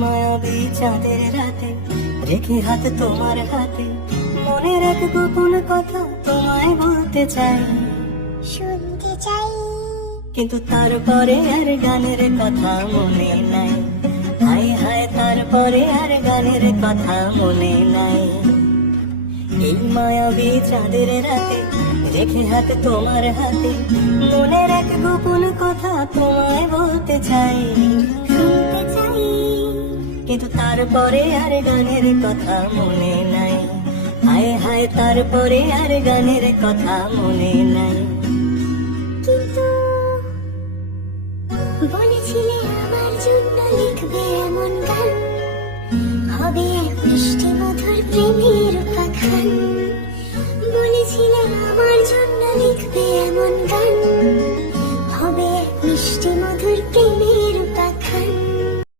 মায়াবী চাঁদের রাতে রেখে হাত তোমার হাতে মনের এক গোপন কথা তোমায় বলতে চাই, শুনতে চাই। কিন্তু তারপরে আর গানের কথা মনে নাই। হায় হায় তারপরে আর গানের কথা মনে নাই। এই মায়াবী চাঁদের রাতে রেখে হাত তোমার হাতে মনের এক গোপন কথা তোমায় বলতে চাই, শুনতে চাই। কিন্তু তারপরে আর গানের কথা মনে নাই। হায় হায় তারপরে আর গানের কথা মনে নাই। কিন্তু বলেছিলে আমার জন্য লিখবে এমন গান, হবে এক মিষ্টি মধুর প্রেমী